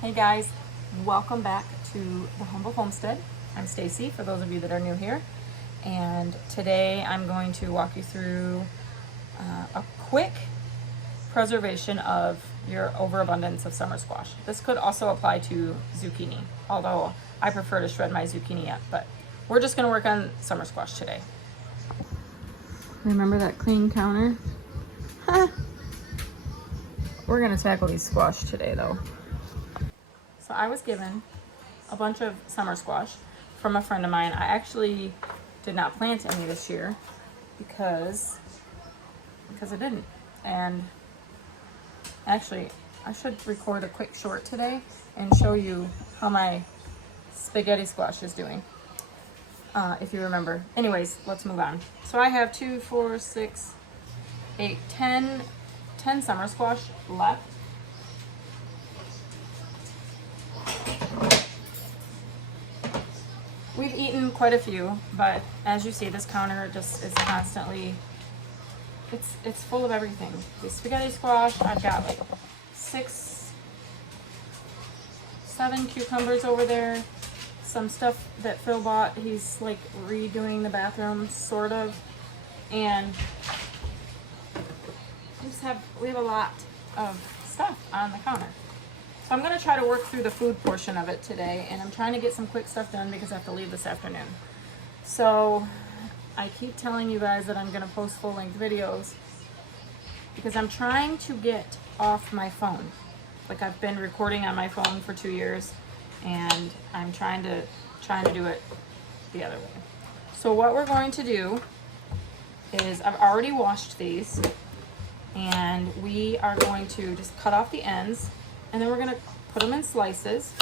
Hey guys, welcome back to the Humble Homestead. I'm Stacy, for those of you that are new here, and today I'm going to walk you through a quick preservation of your overabundance of summer squash. This could also apply to zucchini, although I prefer to shred my zucchini up, but we're just going to work on summer squash today. Remember that clean counter? We're going to tackle these squash today though. So I was given a bunch of summer squash from a friend of mine. I actually did not plant any this year because I didn't. And actually, I should record a quick short today and show you how my spaghetti squash is doing, if you remember. Anyways, let's move on. So I have 2, 4, 6, 8, 10 summer squash left. We've eaten quite a few, but as you see, this counter just is constantly, it's full of everything. The spaghetti squash, I've got like 6, 7 cucumbers over there. Some stuff that Phil bought, he's like redoing the bathroom, sort of. And we have a lot of stuff on the counter. So I'm going to try to work through the food portion of it today, and I'm trying to get some quick stuff done because I have to leave this afternoon. So I keep telling you guys that I'm going to post full-length videos because I'm trying to get off my phone. Like, I've been recording on my phone for 2 years, and I'm trying to do it the other way. So what we're going to do is, I've already washed these, and we are going to just cut off the ends. And then we're gonna put them in slices.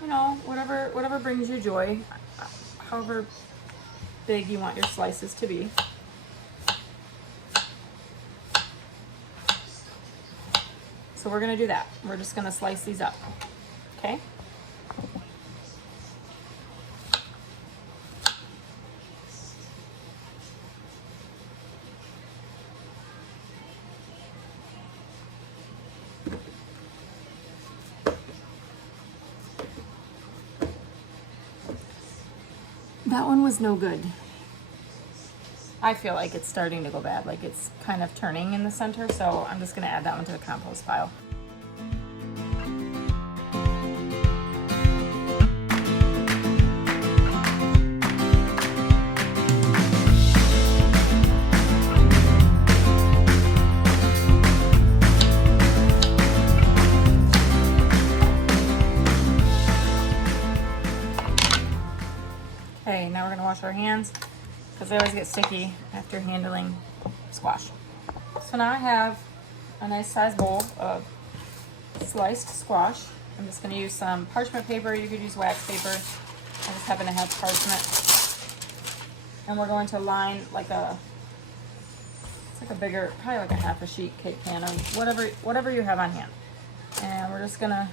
You know, whatever brings you joy, however big you want your slices to be. So we're gonna do that. We're just gonna slice these up, okay? That one was no good. I feel like it's starting to go bad, like it's kind of turning in the center, so I'm just gonna add that one to the compost pile. Okay, now we're gonna wash our hands because they always get sticky after handling squash. So now I have a nice size bowl of sliced squash. I'm just gonna use some parchment paper. You could use wax paper. I just happen to have parchment. And we're going to line like it's like a bigger, probably like a half a sheet cake pan or whatever you have on hand. And we're just gonna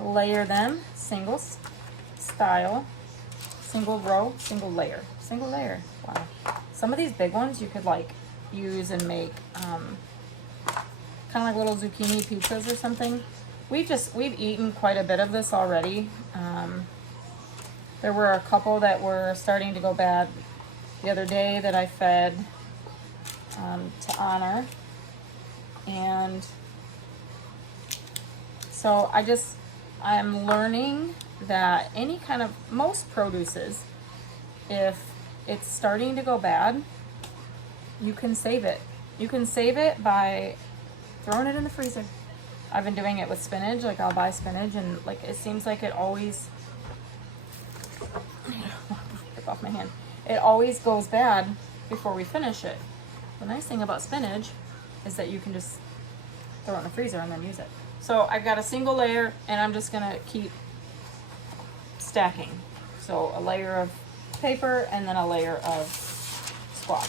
layer them single style. Single row, single layer. Wow. Some of these big ones you could like use and make kind of like little zucchini pizzas or something. We've eaten quite a bit of this already. There were a couple that were starting to go bad the other day that I fed to Honor. And so I'm learning that any kind of, most produces, if it's starting to go bad, you can save it. You can save it by throwing it in the freezer. I've been doing it with spinach. Like, I'll buy spinach and like it seems like it always rip off my hand. It always goes bad before we finish it. The nice thing about spinach is that you can just throw it in the freezer and then use it. So I've got a single layer, and I'm just gonna keep stacking. So a layer of paper and then a layer of squash.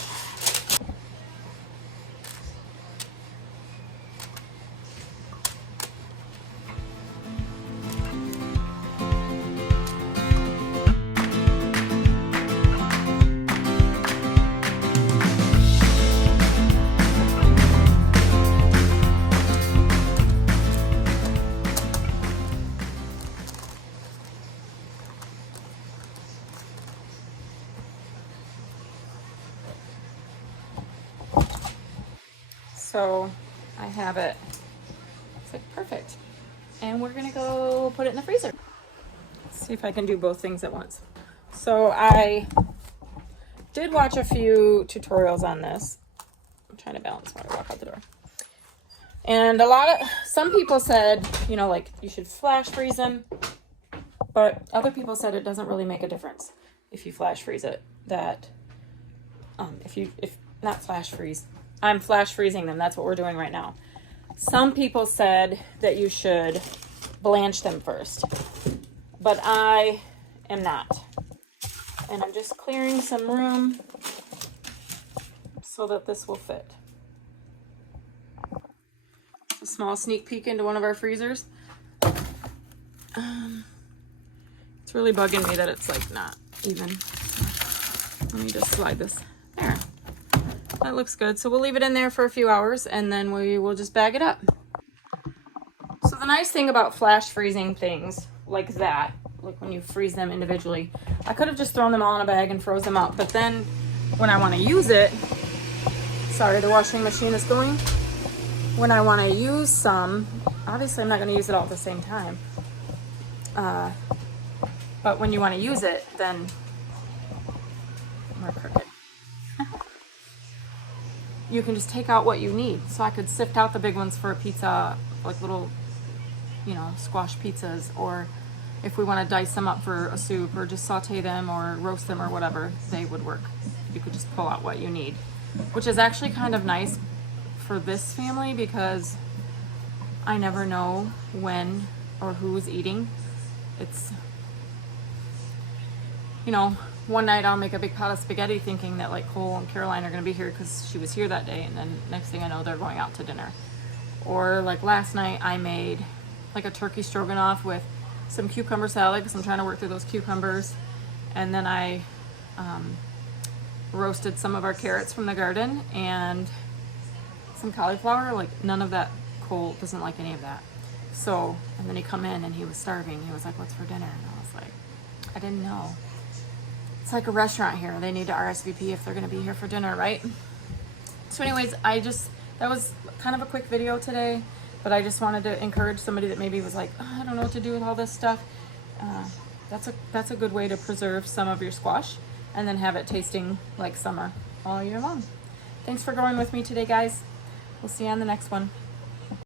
So I have it. It's like perfect. And we're gonna go put it in the freezer. Let's see if I can do both things at once. So I did watch a few tutorials on this. I'm trying to balance while I walk out the door. And some people said, you know, like you should flash freeze them, but other people said it doesn't really make a difference if you flash freeze it. That, if not flash freeze, I'm flash freezing them. That's what we're doing right now. Some people said that you should blanch them first, but I am not. And I'm just clearing some room so that this will fit. A small sneak peek into one of our freezers. It's really bugging me that it's like not even. Let me just slide this there. That looks good. So we'll leave it in there for a few hours and then we will just bag it up. So the nice thing about flash freezing things like that, like when you freeze them individually, I could have just thrown them all in a bag and froze them up. But then when I want to use it, sorry, the washing machine is going. When I want to use some, obviously I'm not going to use it all at the same time. But when you want to use it, then we're crooked. You can just take out what you need. So I could sift out the big ones for a pizza, like little, you know, squash pizzas, or if we want to dice them up for a soup, or just saute them or roast them or whatever, they would work. You could just pull out what you need, which is actually kind of nice for this family because I never know when or who's eating. It's, you know, one night I'll make a big pot of spaghetti thinking that like Cole and Caroline are going to be here because she was here that day, and then next thing I know they're going out to dinner. Or like last night I made like a turkey stroganoff with some cucumber salad because I'm trying to work through those cucumbers, and then I roasted some of our carrots from the garden and some cauliflower. Like none of that. Cole doesn't like any of that. So, and then he come in and he was starving. He was like, "What's for dinner?" And I was like, "I didn't know." It's like a restaurant here. They need to RSVP if they're going to be here for dinner, right? So anyways, that was kind of a quick video today, but I just wanted to encourage somebody that maybe was like, oh, I don't know what to do with all this stuff. That's a good way to preserve some of your squash and then have it tasting like summer all year long. Thanks for going with me today, guys. We'll see you on the next one.